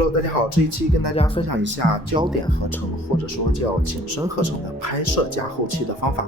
Hello， 大家好，这一期跟大家分享一下焦点合成，或者说叫景深合成的拍摄加后期的方法。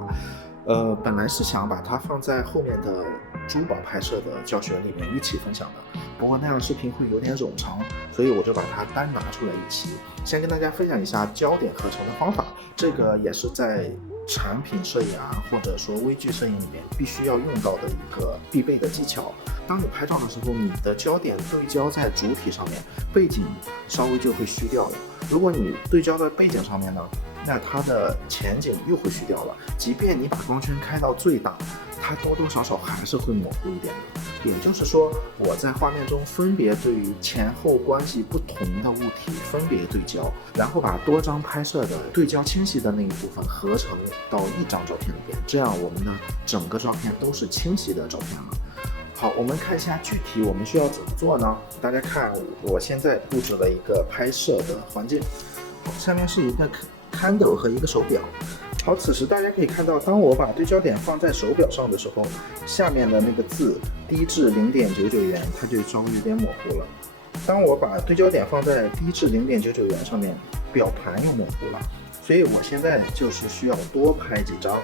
本来是想把它放在后面的珠宝拍摄的教学里面一起分享的，不过那样视频会有点冗长，所以我就把它单拿出来一期，先跟大家分享一下焦点合成的方法。这个也是在产品摄影或者说微距摄影里面必须要用到的一个必备的技巧。当你拍照的时候，你的焦点对焦在主体上面，背景稍微就会虚掉了。如果你对焦在背景上面呢，那它的前景又会虚掉了。即便你把光圈开到最大，它多多少少还是会模糊一点的。也就是说，我在画面中分别对于前后关系不同的物体分别对焦，然后把多张拍摄的对焦清晰的那一部分合成到一张照片里边，这样我们的整个照片都是清晰的照片了。好，我们看一下具体我们需要怎么做呢？大家看，我现在布置了一个拍摄的环境。好，下面是一个 candle 和一个手表。好，此时大家可以看到，当我把对焦点放在手表上的时候，下面的那个字低至 0.99 元，它就稍微有点模糊了。当我把对焦点放在低至 0.99 元上面，表盘又模糊了。所以我现在就是需要多拍几张。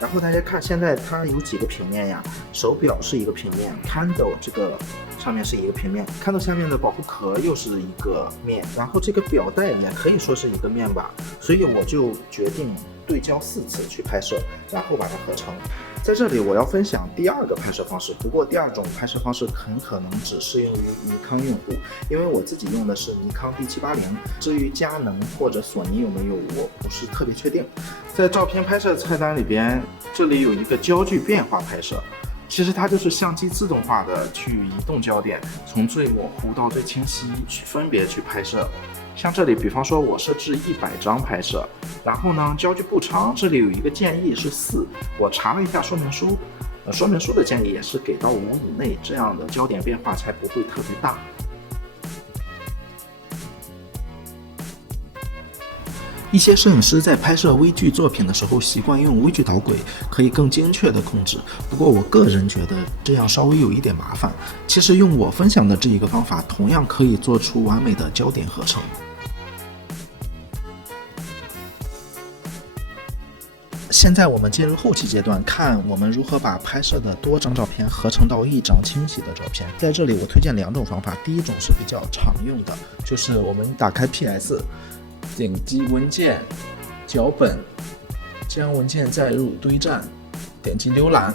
然后大家看，现在它有几个平面呀？手表是一个平面 ，Candle 这个上面是一个平面 ，Candle 下面的保护壳又是一个面，然后这个表带也可以说是一个面吧。所以我就决定对焦4次去拍摄，然后把它合成。在这里我要分享第二个拍摄方式，不过第二种拍摄方式很可能只适用于尼康用户，因为我自己用的是尼康 D780，至于佳能或者索尼有没有，我不是特别确定。在照片拍摄菜单里边，这里有一个焦距变化拍摄，其实它就是相机自动化的去移动焦点，从最模糊到最清晰，分别去拍摄。像这里，比方说我设置100张拍摄，然后呢，焦距不长，这里有一个建议是4，我查了一下说明书，说明书的建议也是给到5以内，这样的焦点变化才不会特别大。一些摄影师在拍摄微距作品的时候习惯用微距导轨，可以更精确的控制。不过我个人觉得这样稍微有一点麻烦。其实用我分享的这一个方法，同样可以做出完美的焦点合成。现在我们进入后期阶段，看我们如何把拍摄的多张照片合成到一张清晰的照片。在这里我推荐2种方法，第一种是比较常用的，就是我们打开 PS， 点击文件、脚本，将文件载入堆栈，点击浏览，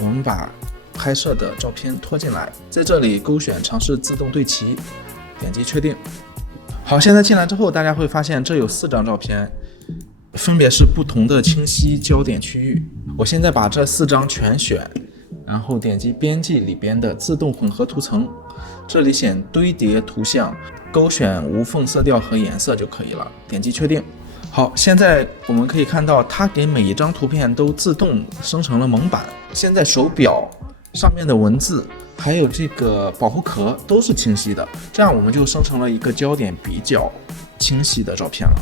我们把拍摄的照片拖进来，在这里勾选尝试自动对齐，点击确定。好，现在进来之后，大家会发现这有4张照片，分别是不同的清晰焦点区域。我现在把这4张全选，然后点击编辑里边的自动混合图层，这里选堆叠图像，勾选无缝色调和颜色就可以了，点击确定。好，现在我们可以看到它给每一张图片都自动生成了蒙版。现在手表上面的文字还有这个保护壳都是清晰的，这样我们就生成了一个焦点比较清晰的照片了。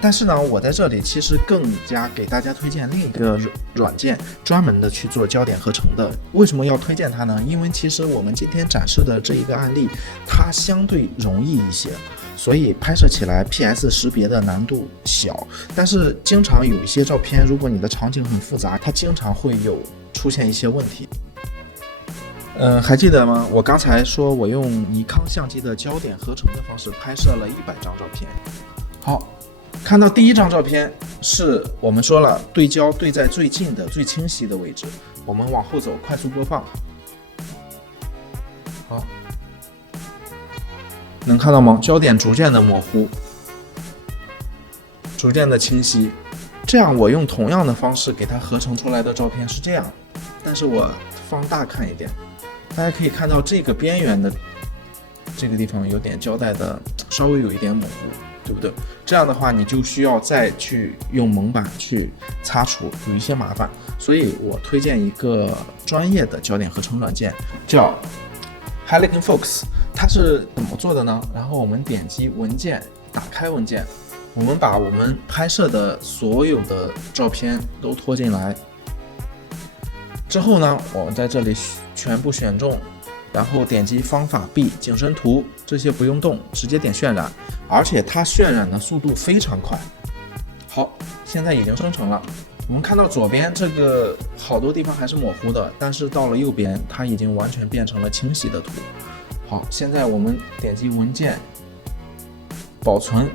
但是呢，我在这里其实更加给大家推荐另一个软件，专门的去做焦点合成的。为什么要推荐它呢？因为其实我们今天展示的这一个案例，它相对容易一些，所以拍摄起来 PS 识别的难度小。但是经常有一些照片，如果你的场景很复杂，它经常会出现一些问题。还记得吗？我刚才说我用尼康相机的焦点合成的方式拍摄了100张照片。好。看到第一张照片是我们说了对焦对在最近的最清晰的位置，我们往后走，快速播放。好，能看到吗？焦点逐渐的模糊，逐渐的清晰。这样我用同样的方式给它合成出来的照片是这样，但是我放大看一点，大家可以看到这个边缘的这个地方有点胶带的稍微有一点模糊，对不对？这样的话你就需要再去用蒙版去擦除，有一些麻烦。所以我推荐一个专业的焦点合成软件，叫 Helicon Focus。 它是怎么做的呢？然后我们点击文件，打开文件，我们把我们拍摄的所有的照片都拖进来之后呢，我们在这里全部选中然后点击方法 B 景深图，这些不用动，直接点渲染，而且它渲染的速度非常快。好，现在已经生成了。我们看到左边这个好多地方还是模糊的，但是到了右边，它已经完全变成了清晰的图。好，现在我们点击文件保存，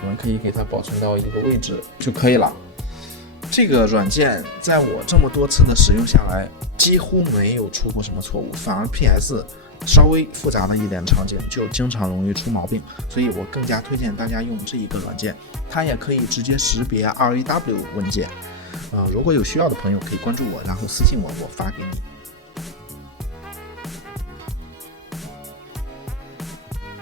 我们可以给它保存到一个位置就可以了。这个软件在我这么多次的使用下来，几乎没有出过什么错误，反而 PS 稍微复杂的一点场景就经常容易出毛病，所以我更加推荐大家用这一个软件，它也可以直接识别 RAW 文件。如果有需要的朋友可以关注我，然后私信我，我发给你。